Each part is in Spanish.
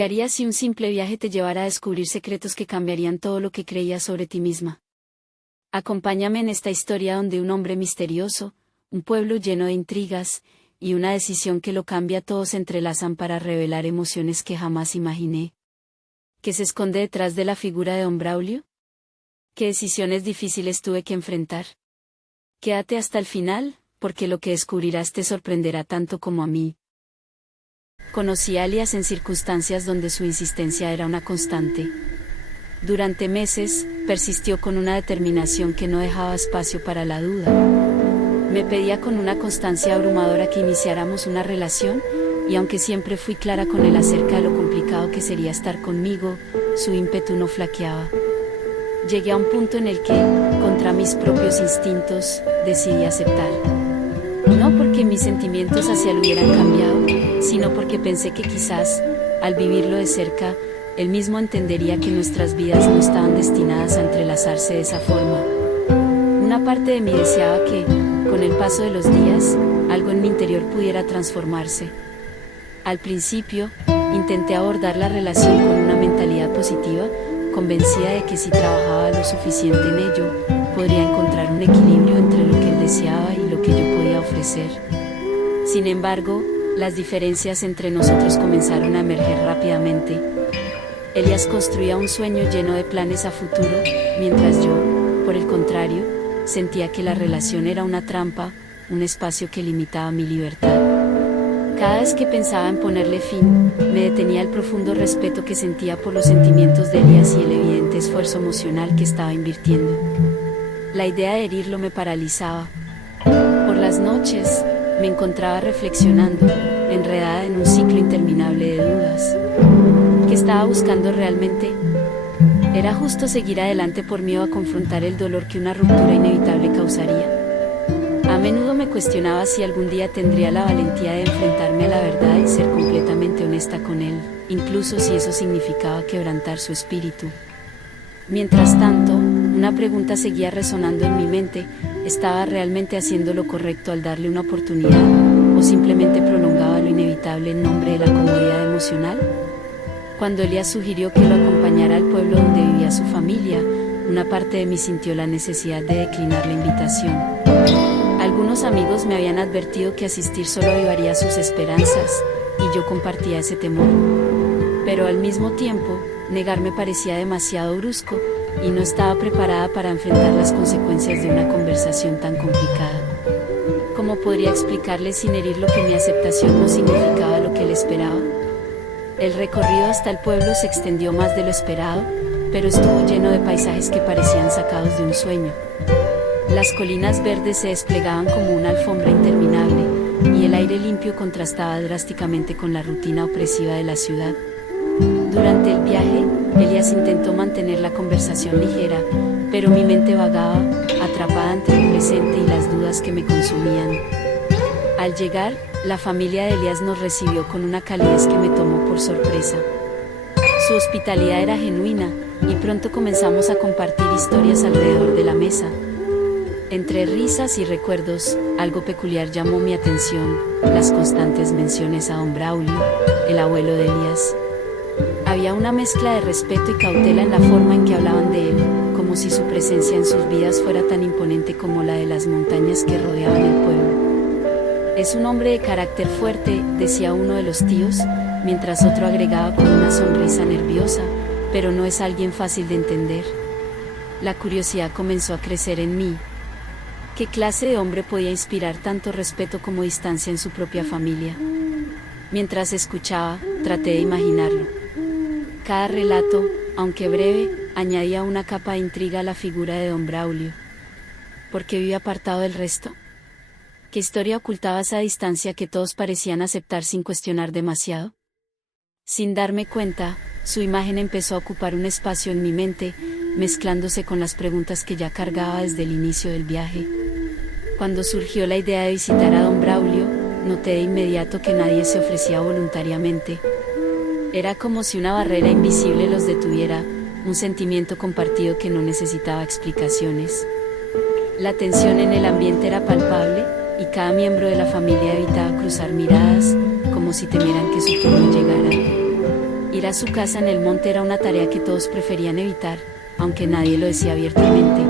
¿Qué harías si un simple viaje te llevara a descubrir secretos que cambiarían todo lo que creías sobre ti misma? Acompáñame en esta historia donde un hombre misterioso, un pueblo lleno de intrigas, y una decisión que lo cambia todo se entrelazan para revelar emociones que jamás imaginé. ¿Qué se esconde detrás de la figura de Don Braulio? ¿Qué decisiones difíciles tuve que enfrentar? Quédate hasta el final, porque lo que descubrirás te sorprenderá tanto como a mí. Conocí a Elías en circunstancias donde su insistencia era una constante. Durante meses, persistió con una determinación que no dejaba espacio para la duda. Me pedía con una constancia abrumadora que iniciáramos una relación, y aunque siempre fui clara con él acerca de lo complicado que sería estar conmigo, su ímpetu no flaqueaba. Llegué a un punto en el que, contra mis propios instintos, decidí aceptar. No porque mis sentimientos hacia él hubieran cambiado, sino porque pensé que quizás, al vivirlo de cerca, él mismo entendería que nuestras vidas no estaban destinadas a entrelazarse de esa forma. Una parte de mí deseaba que, con el paso de los días, algo en mi interior pudiera transformarse. Al principio, intenté abordar la relación con una mentalidad positiva, convencida de que si trabajaba lo suficiente en ello, podría encontrar un equilibrio entre lo que él deseaba y lo que yo podía ofrecer. Sin embargo, las diferencias entre nosotros comenzaron a emerger rápidamente. Elías construía un sueño lleno de planes a futuro, mientras yo, por el contrario, sentía que la relación era una trampa, un espacio que limitaba mi libertad. Cada vez que pensaba en ponerle fin, me detenía el profundo respeto que sentía por los sentimientos de Elías y el evidente esfuerzo emocional que estaba invirtiendo. La idea de herirlo me paralizaba. Por las noches, me encontraba reflexionando, enredada en un ciclo interminable de dudas. ¿Qué estaba buscando realmente? ¿Era justo seguir adelante por miedo a confrontar el dolor que una ruptura inevitable causaría? A menudo me cuestionaba si algún día tendría la valentía de enfrentarme a la verdad y ser completamente honesta con él, incluso si eso significaba quebrantar su espíritu. Mientras tanto, una pregunta seguía resonando en mi mente: ¿estaba realmente haciendo lo correcto al darle una oportunidad, o simplemente prolongaba lo inevitable en nombre de la comodidad emocional? Cuando Elías sugirió que lo acompañara al pueblo donde vivía su familia, una parte de mí sintió la necesidad de declinar la invitación. Algunos amigos me habían advertido que asistir solo avivaría sus esperanzas, y yo compartía ese temor. Pero al mismo tiempo, negarme parecía demasiado brusco, y no estaba preparada para enfrentar las consecuencias de una conversación tan complicada. ¿Cómo podría explicarle sin herir lo que mi aceptación no significaba lo que él esperaba? El recorrido hasta el pueblo se extendió más de lo esperado, pero estuvo lleno de paisajes que parecían sacados de un sueño. Las colinas verdes se desplegaban como una alfombra interminable, y el aire limpio contrastaba drásticamente con la rutina opresiva de la ciudad. Durante el viaje, Elías intentó mantener la conversación ligera, pero mi mente vagaba, atrapada entre el presente y las dudas que me consumían. Al llegar, la familia de Elías nos recibió con una calidez que me tomó por sorpresa. Su hospitalidad era genuina, y pronto comenzamos a compartir historias alrededor de la mesa. Entre risas y recuerdos, algo peculiar llamó mi atención: las constantes menciones a Don Braulio, el abuelo de Elías. Había una mezcla de respeto y cautela en la forma en que hablaban de él, como si su presencia en sus vidas fuera tan imponente como la de las montañas que rodeaban el pueblo. Es un hombre de carácter fuerte, decía uno de los tíos, mientras otro agregaba con una sonrisa nerviosa, pero no es alguien fácil de entender. La curiosidad comenzó a crecer en mí. ¿Qué clase de hombre podía inspirar tanto respeto como distancia en su propia familia? Mientras escuchaba, traté de imaginarlo. Cada relato, aunque breve, añadía una capa de intriga a la figura de Don Braulio. ¿Por qué vivía apartado del resto? ¿Qué historia ocultaba esa distancia que todos parecían aceptar sin cuestionar demasiado? Sin darme cuenta, su imagen empezó a ocupar un espacio en mi mente, mezclándose con las preguntas que ya cargaba desde el inicio del viaje. Cuando surgió la idea de visitar a Don Braulio, noté de inmediato que nadie se ofrecía voluntariamente. Era como si una barrera invisible los detuviera, un sentimiento compartido que no necesitaba explicaciones. La tensión en el ambiente era palpable, y cada miembro de la familia evitaba cruzar miradas, como si temieran que su turno llegara. Ir a su casa en el monte era una tarea que todos preferían evitar, aunque nadie lo decía abiertamente.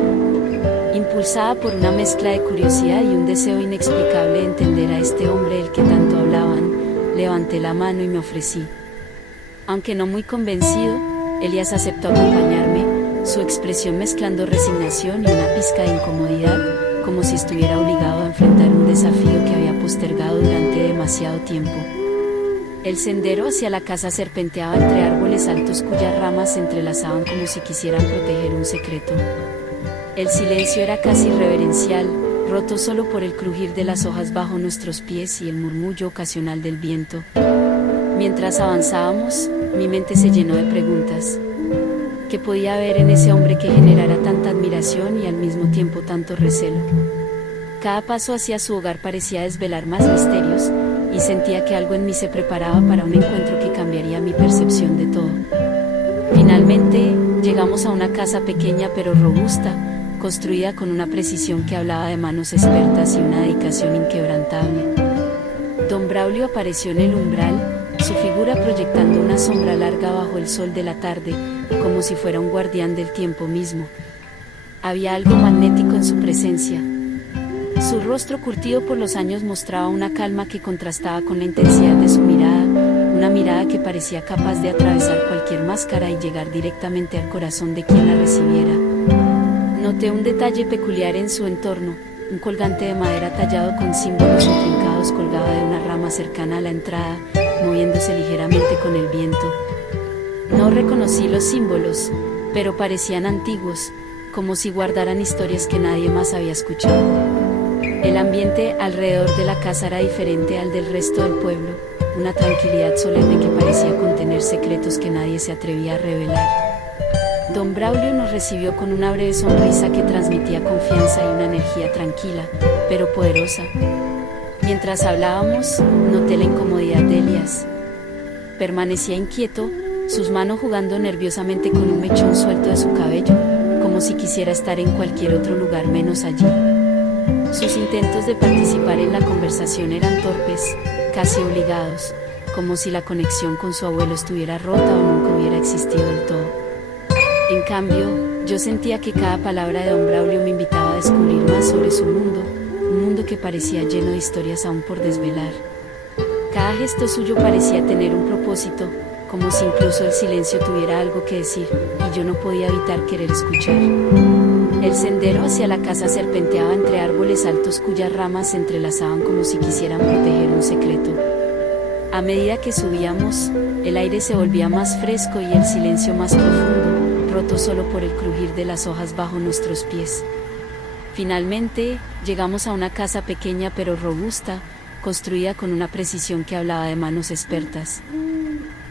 Impulsada por una mezcla de curiosidad y un deseo inexplicable de entender a este hombre del que tanto hablaban, levanté la mano y me ofrecí. Aunque no muy convencido, Elías aceptó acompañarme, su expresión mezclando resignación y una pizca de incomodidad, como si estuviera obligado a enfrentar un desafío que había postergado durante demasiado tiempo. El sendero hacia la casa serpenteaba entre árboles altos cuyas ramas se entrelazaban como si quisieran proteger un secreto. El silencio era casi reverencial, roto solo por el crujir de las hojas bajo nuestros pies y el murmullo ocasional del viento. Mientras avanzábamos, mi mente se llenó de preguntas. ¿Qué podía haber en ese hombre que generara tanta admiración y al mismo tiempo tanto recelo? Cada paso hacia su hogar parecía desvelar más misterios, y sentía que algo en mí se preparaba para un encuentro que cambiaría mi percepción de todo. Finalmente, llegamos a una casa pequeña pero robusta, construida con una precisión que hablaba de manos expertas y una dedicación inquebrantable. Don Braulio apareció en el umbral, su figura proyectando una sombra larga bajo el sol de la tarde, como si fuera un guardián del tiempo mismo. Había algo magnético en su presencia. Su rostro curtido por los años mostraba una calma que contrastaba con la intensidad de su mirada, una mirada que parecía capaz de atravesar cualquier máscara y llegar directamente al corazón de quien la recibiera. Noté un detalle peculiar en su entorno, un colgante de madera tallado con símbolos intrincados colgaba de una rama cercana a la entrada, moviéndose ligeramente con el viento. No reconocí los símbolos, pero parecían antiguos, como si guardaran historias que nadie más había escuchado. El ambiente alrededor de la casa era diferente al del resto del pueblo, una tranquilidad solemne que parecía contener secretos que nadie se atrevía a revelar. Don Braulio nos recibió con una breve sonrisa que transmitía confianza y una energía tranquila, pero poderosa. Mientras hablábamos, noté la incomodidad de Elías. Permanecía inquieto, sus manos jugando nerviosamente con un mechón suelto de su cabello, como si quisiera estar en cualquier otro lugar menos allí. Sus intentos de participar en la conversación eran torpes, casi obligados, como si la conexión con su abuelo estuviera rota o nunca hubiera existido del todo. En cambio, yo sentía que cada palabra de don Braulio me invitaba a descubrir más sobre su mundo, un mundo que parecía lleno de historias aún por desvelar. Cada gesto suyo parecía tener un propósito, como si incluso el silencio tuviera algo que decir, y yo no podía evitar querer escuchar. El sendero hacia la casa serpenteaba entre árboles altos cuyas ramas se entrelazaban como si quisieran proteger un secreto. A medida que subíamos, el aire se volvía más fresco y el silencio más profundo, roto solo por el crujir de las hojas bajo nuestros pies. Finalmente, llegamos a una casa pequeña pero robusta, construida con una precisión que hablaba de manos expertas.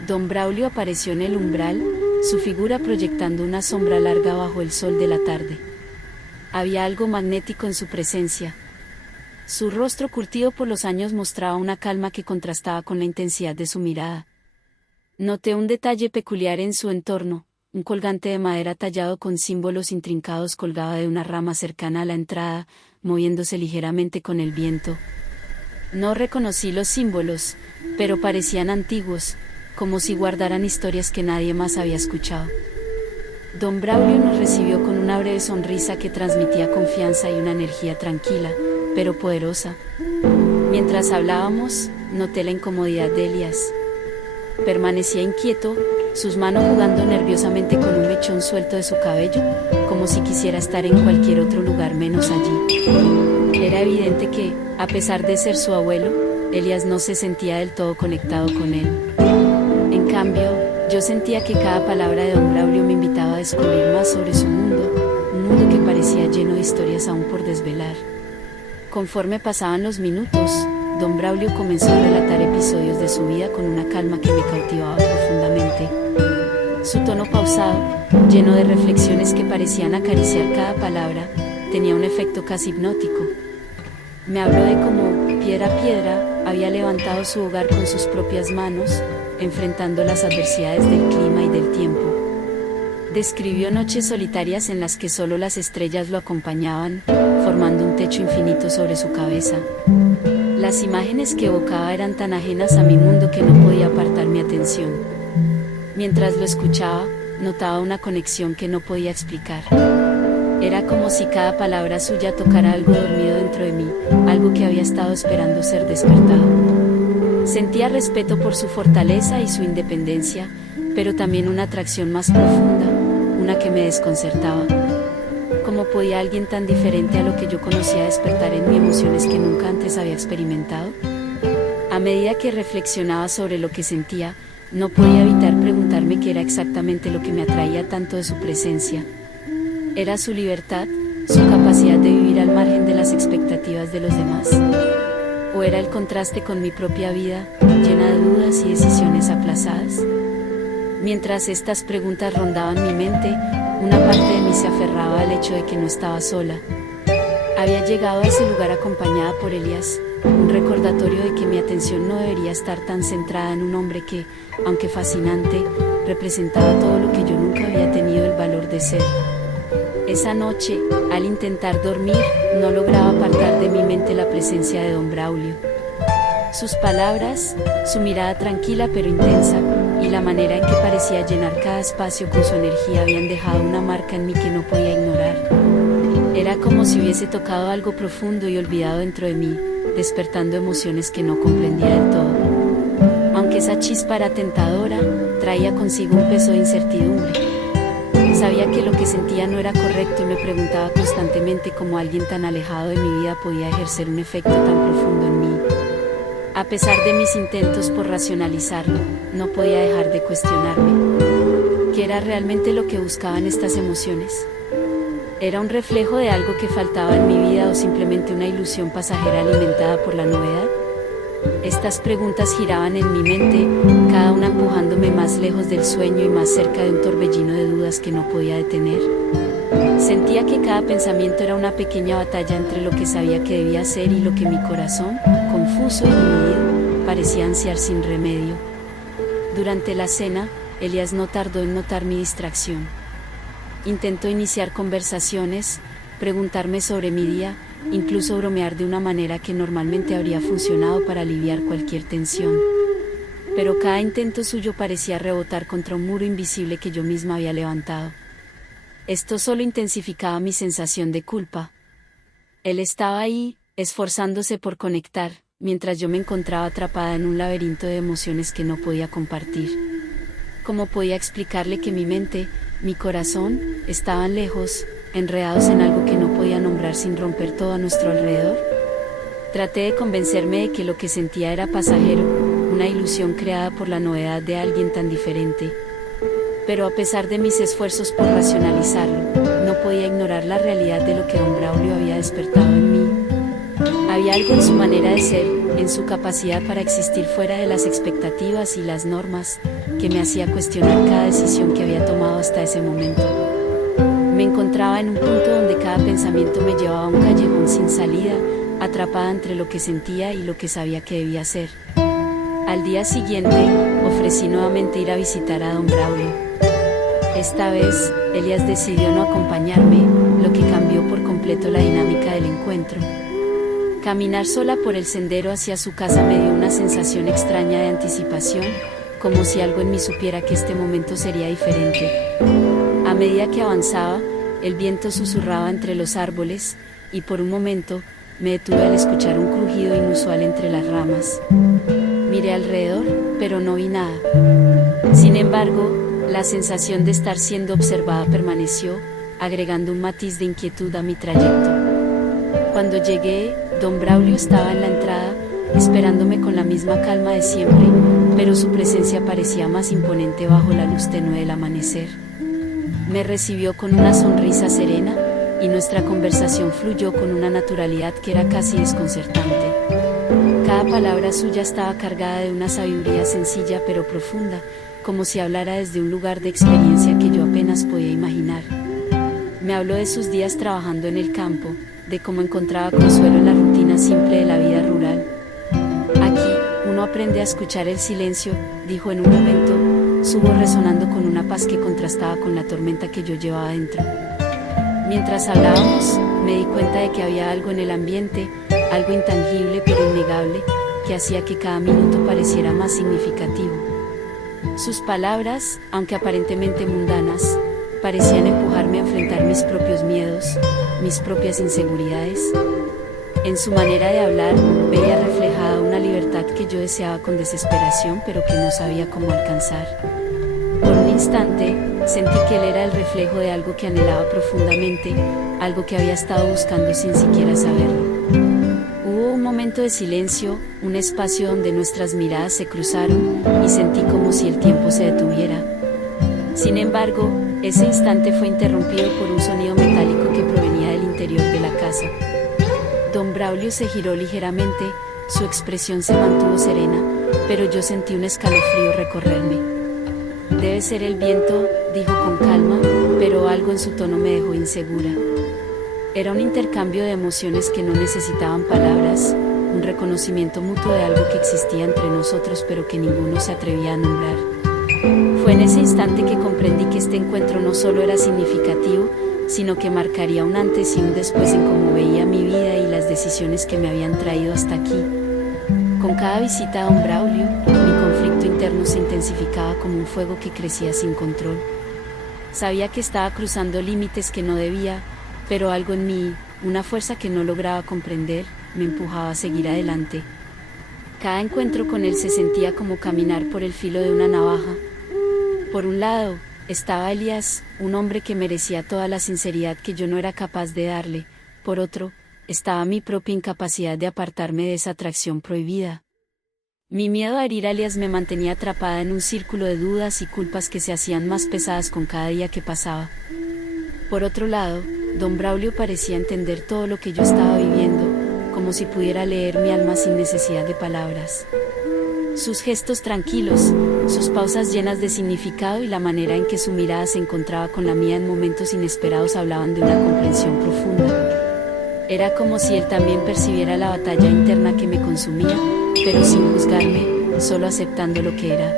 Don Braulio apareció en el umbral, su figura proyectando una sombra larga bajo el sol de la tarde. Había algo magnético en su presencia. Su rostro curtido por los años mostraba una calma que contrastaba con la intensidad de su mirada. Noté un detalle peculiar en su entorno, un colgante de madera tallado con símbolos intrincados colgaba de una rama cercana a la entrada, moviéndose ligeramente con el viento. No reconocí los símbolos, pero parecían antiguos, como si guardaran historias que nadie más había escuchado. Don Braulio nos recibió con una breve sonrisa que transmitía confianza y una energía tranquila, pero poderosa. Mientras hablábamos, noté la incomodidad de Elías. Permanecía inquieto, sus manos jugando nerviosamente con un mechón suelto de su cabello, como si quisiera estar en cualquier otro lugar menos allí. Era evidente que, a pesar de ser su abuelo, Elías no se sentía del todo conectado con él. En cambio, yo sentía que cada palabra de don Braulio me invitaba a descubrir más sobre su mundo, un mundo que parecía lleno de historias aún por desvelar. Conforme pasaban los minutos, don Braulio comenzó a relatar episodios de su vida con una calma que me cautivaba profundamente. Su tono pausado, lleno de reflexiones que parecían acariciar cada palabra, tenía un efecto casi hipnótico. Me habló de cómo, piedra a piedra, había levantado su hogar con sus propias manos, enfrentando las adversidades del clima y del tiempo. Describió noches solitarias en las que solo las estrellas lo acompañaban, formando un techo infinito sobre su cabeza. Las imágenes que evocaba eran tan ajenas a mi mundo que no podía apartar mi atención. Mientras lo escuchaba, notaba una conexión que no podía explicar. Era como si cada palabra suya tocara algo dormido dentro de mí, algo que había estado esperando ser despertado. Sentía respeto por su fortaleza y su independencia, pero también una atracción más profunda, una que me desconcertaba. ¿Cómo podía alguien tan diferente a lo que yo conocía despertar en mí emociones que nunca antes había experimentado? A medida que reflexionaba sobre lo que sentía, no podía evitar preguntarme qué era exactamente lo que me atraía tanto de su presencia. ¿Era su libertad, su capacidad de vivir al margen de las expectativas de los demás? ¿O era el contraste con mi propia vida, llena de dudas y decisiones aplazadas? Mientras estas preguntas rondaban mi mente, una parte de mí se aferraba al hecho de que no estaba sola. Había llegado a ese lugar acompañada por Elías, un recordatorio de que mi atención no debería estar tan centrada en un hombre que, aunque fascinante, representaba todo lo que yo nunca había tenido el valor de ser. Esa noche, al intentar dormir, no lograba apartar de mi mente la presencia de don Braulio. Sus palabras, su mirada tranquila pero intensa, y la manera en que parecía llenar cada espacio con su energía habían dejado una marca en mí que no podía ignorar. Era como si hubiese tocado algo profundo y olvidado dentro de mí, despertando emociones que no comprendía del todo. Aunque esa chispa era tentadora, traía consigo un peso de incertidumbre. Sabía que lo que sentía no era correcto y me preguntaba constantemente cómo alguien tan alejado de mi vida podía ejercer un efecto tan profundo en mí. A pesar de mis intentos por racionalizarlo, no podía dejar de cuestionarme. ¿Qué era realmente lo que buscaban estas emociones? ¿Era un reflejo de algo que faltaba en mi vida o simplemente una ilusión pasajera alimentada por la novedad? Estas preguntas giraban en mi mente, cada una empujándome más lejos del sueño y más cerca de un torbellino de dudas que no podía detener. Sentía que cada pensamiento era una pequeña batalla entre lo que sabía que debía ser y lo que mi corazón, confuso y dividido, parecía ansiar sin remedio. Durante la cena, Elías no tardó en notar mi distracción. Intentó iniciar conversaciones, preguntarme sobre mi día, incluso bromear de una manera que normalmente habría funcionado para aliviar cualquier tensión. Pero cada intento suyo parecía rebotar contra un muro invisible que yo misma había levantado. Esto solo intensificaba mi sensación de culpa. Él estaba ahí, esforzándose por conectar, mientras yo me encontraba atrapada en un laberinto de emociones que no podía compartir. ¿Cómo podía explicarle que mi mente, mi corazón, estaban lejos, enredados en algo que no podía nombrar sin romper todo a nuestro alrededor? Traté de convencerme de que lo que sentía era pasajero, una ilusión creada por la novedad de alguien tan diferente. Pero a pesar de mis esfuerzos por racionalizarlo, no podía ignorar la realidad de lo que don Braulio había despertado en mí. Había algo en su manera de ser, en su capacidad para existir fuera de las expectativas y las normas, que me hacía cuestionar cada decisión que había tomado hasta ese momento. Me encontraba en un punto donde cada pensamiento me llevaba a un callejón sin salida, atrapada entre lo que sentía y lo que sabía que debía hacer. Al día siguiente, ofrecí nuevamente ir a visitar a don Braulio. Esta vez, Elías decidió no acompañarme, lo que cambió por completo la dinámica del encuentro. Caminar sola por el sendero hacia su casa me dio una sensación extraña de anticipación, como si algo en mí supiera que este momento sería diferente. A medida que avanzaba, el viento susurraba entre los árboles, y por un momento, me detuve al escuchar un crujido inusual entre las ramas. Miré alrededor, pero no vi nada. Sin embargo, la sensación de estar siendo observada permaneció, agregando un matiz de inquietud a mi trayecto. Cuando llegué, don Braulio estaba en la entrada, esperándome con la misma calma de siempre, pero su presencia parecía más imponente bajo la luz tenue del amanecer. Me recibió con una sonrisa serena, y nuestra conversación fluyó con una naturalidad que era casi desconcertante. Cada palabra suya estaba cargada de una sabiduría sencilla pero profunda, como si hablara desde un lugar de experiencia que yo apenas podía imaginar. Me habló de sus días trabajando en el campo, de cómo encontraba consuelo en la rutina simple de la vida rural. Aquí, uno aprende a escuchar el silencio, dijo en un momento, su voz resonando con una paz que contrastaba con la tormenta que yo llevaba dentro. Mientras hablábamos, me di cuenta de que había algo en el ambiente, algo intangible pero innegable, que hacía que cada minuto pareciera más significativo. Sus palabras, aunque aparentemente mundanas, parecían empujarme a enfrentar mis propios miedos, mis propias inseguridades. En su manera de hablar, veía reflejada una libertad que yo deseaba con desesperación, pero que no sabía cómo alcanzar. Por un instante, sentí que él era el reflejo de algo que anhelaba profundamente, algo que había estado buscando sin siquiera saberlo. Hubo un momento de silencio, un espacio donde nuestras miradas se cruzaron, y sentí como si el tiempo se detuviera. Sin embargo, ese instante fue interrumpido por un sonido metálico que provenía del interior de la casa. Don Braulio se giró ligeramente, su expresión se mantuvo serena, pero yo sentí un escalofrío recorrerme. Debe ser el viento, dijo con calma, pero algo en su tono me dejó insegura. Era un intercambio de emociones que no necesitaban palabras, un reconocimiento mutuo de algo que existía entre nosotros pero que ninguno se atrevía a nombrar. Fue en ese instante que comprendí que este encuentro no solo era significativo, sino que marcaría un antes y un después en cómo veía mi vida y las decisiones que me habían traído hasta aquí. Con cada visita a don Braulio, mi conflicto interno se intensificaba como un fuego que crecía sin control. Sabía que estaba cruzando límites que no debía, pero algo en mí, una fuerza que no lograba comprender, me empujaba a seguir adelante. Cada encuentro con él se sentía como caminar por el filo de una navaja. Por un lado, estaba Elías, un hombre que merecía toda la sinceridad que yo no era capaz de darle. Por otro, estaba mi propia incapacidad de apartarme de esa atracción prohibida. Mi miedo a herir a Elías me mantenía atrapada en un círculo de dudas y culpas que se hacían más pesadas con cada día que pasaba. Por otro lado, don Braulio parecía entender todo lo que yo estaba viviendo, como si pudiera leer mi alma sin necesidad de palabras. Sus gestos tranquilos, sus pausas llenas de significado y la manera en que su mirada se encontraba con la mía en momentos inesperados hablaban de una comprensión profunda. Era como si él también percibiera la batalla interna que me consumía, pero sin juzgarme, solo aceptando lo que era.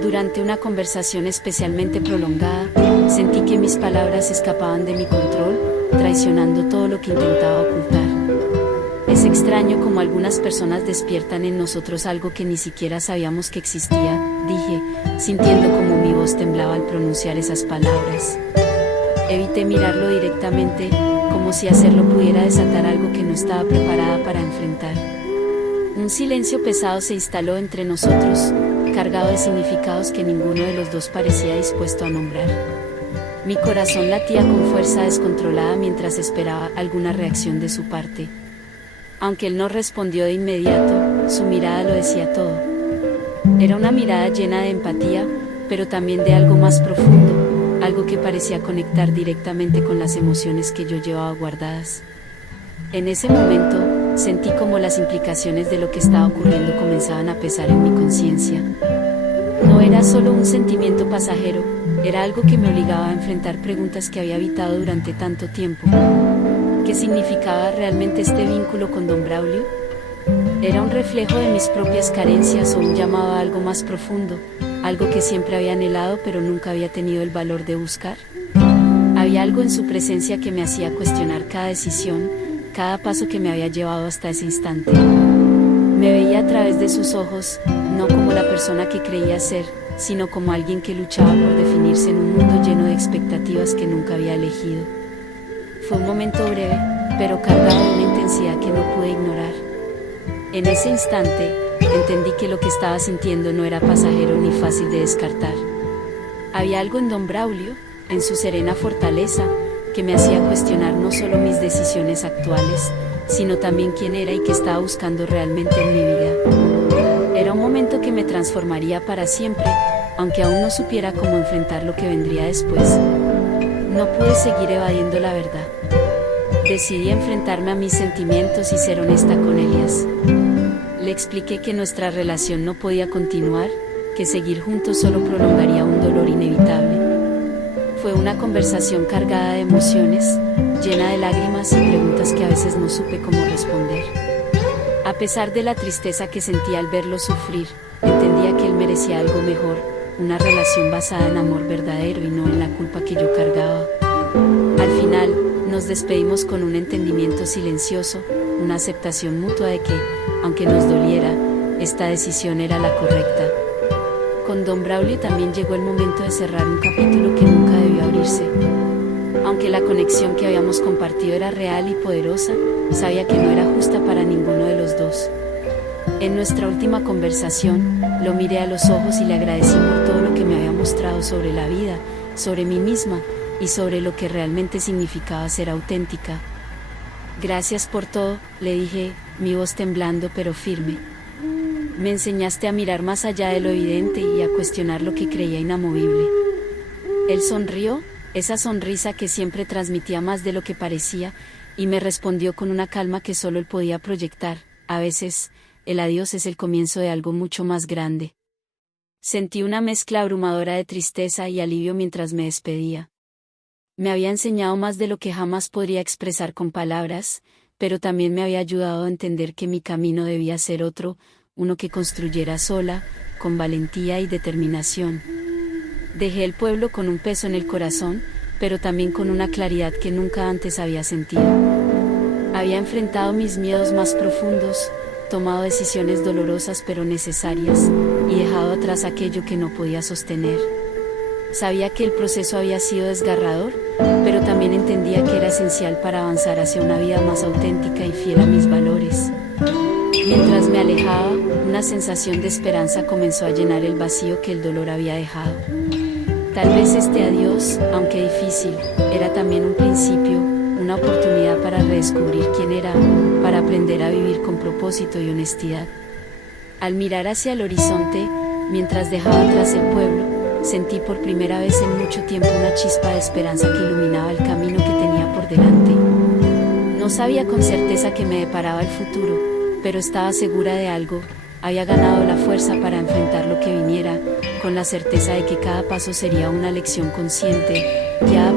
Durante una conversación especialmente prolongada, sentí que mis palabras escapaban de mi control, traicionando todo lo que intentaba ocultar. Es extraño cómo algunas personas despiertan en nosotros algo que ni siquiera sabíamos que existía, dije, sintiendo como mi voz temblaba al pronunciar esas palabras. Evité mirarlo directamente, como si hacerlo pudiera desatar algo que no estaba preparada para enfrentar. Un silencio pesado se instaló entre nosotros, cargado de significados que ninguno de los dos parecía dispuesto a nombrar. Mi corazón latía con fuerza descontrolada mientras esperaba alguna reacción de su parte. Aunque él no respondió de inmediato, su mirada lo decía todo. Era una mirada llena de empatía, pero también de algo más profundo, algo que parecía conectar directamente con las emociones que yo llevaba guardadas. En ese momento, sentí como las implicaciones de lo que estaba ocurriendo comenzaban a pesar en mi conciencia. No era solo un sentimiento pasajero, era algo que me obligaba a enfrentar preguntas que había evitado durante tanto tiempo. ¿Qué significaba realmente este vínculo con don Braulio? ¿Era un reflejo de mis propias carencias o un llamado a algo más profundo, algo que siempre había anhelado pero nunca había tenido el valor de buscar? Había algo en su presencia que me hacía cuestionar cada decisión, cada paso que me había llevado hasta ese instante. Me veía a través de sus ojos, no como la persona que creía ser, sino como alguien que luchaba por definirse en un mundo lleno de expectativas que nunca había elegido. Fue un momento breve, pero cargado de una intensidad que no pude ignorar. En ese instante, entendí que lo que estaba sintiendo no era pasajero ni fácil de descartar. Había algo en don Braulio, en su serena fortaleza, que me hacía cuestionar no solo mis decisiones actuales, sino también quién era y qué estaba buscando realmente en mi vida. Era un momento que me transformaría para siempre, aunque aún no supiera cómo enfrentar lo que vendría después. No pude seguir evadiendo la verdad. Decidí enfrentarme a mis sentimientos y ser honesta con Elías. Le expliqué que nuestra relación no podía continuar, que seguir juntos solo prolongaría un dolor inevitable. Fue una conversación cargada de emociones, llena de lágrimas y preguntas que a veces no supe cómo responder. A pesar de la tristeza que sentía al verlo sufrir, entendía que él merecía algo mejor, una relación basada en amor verdadero y no en la culpa que yo cargaba. Al final, nos despedimos con un entendimiento silencioso, una aceptación mutua de que, aunque nos doliera, esta decisión era la correcta. Con don Braulio también llegó el momento de cerrar un capítulo que nunca debió abrirse. Aunque la conexión que habíamos compartido era real y poderosa, sabía que no era justa para ninguno de los dos. En nuestra última conversación, lo miré a los ojos y le agradecí por todo lo que me había mostrado sobre la vida, sobre mí misma, y sobre lo que realmente significaba ser auténtica. Gracias por todo, le dije, mi voz temblando pero firme. Me enseñaste a mirar más allá de lo evidente y a cuestionar lo que creía inamovible. Él sonrió, esa sonrisa que siempre transmitía más de lo que parecía, y me respondió con una calma que solo él podía proyectar. A veces, el adiós es el comienzo de algo mucho más grande. Sentí una mezcla abrumadora de tristeza y alivio mientras me despedía. Me había enseñado más de lo que jamás podría expresar con palabras, pero también me había ayudado a entender que mi camino debía ser otro, uno que construyera sola, con valentía y determinación. Dejé el pueblo con un peso en el corazón, pero también con una claridad que nunca antes había sentido. Había enfrentado mis miedos más profundos, tomado decisiones dolorosas pero necesarias, y dejado atrás aquello que no podía sostener. Sabía que el proceso había sido desgarrador, pero también entendía que era esencial para avanzar hacia una vida más auténtica y fiel a mis valores. Mientras me alejaba, una sensación de esperanza comenzó a llenar el vacío que el dolor había dejado. Tal vez este adiós, aunque difícil, era también un principio, una oportunidad para redescubrir quién era, para aprender a vivir con propósito y honestidad. Al mirar hacia el horizonte, mientras dejaba atrás el pueblo, sentí por primera vez en mucho tiempo una chispa de esperanza que iluminaba el camino que tenía por delante. No sabía con certeza qué me deparaba el futuro, pero estaba segura de algo, había ganado la fuerza para enfrentar lo que viniera, con la certeza de que cada paso sería una lección consciente, guiada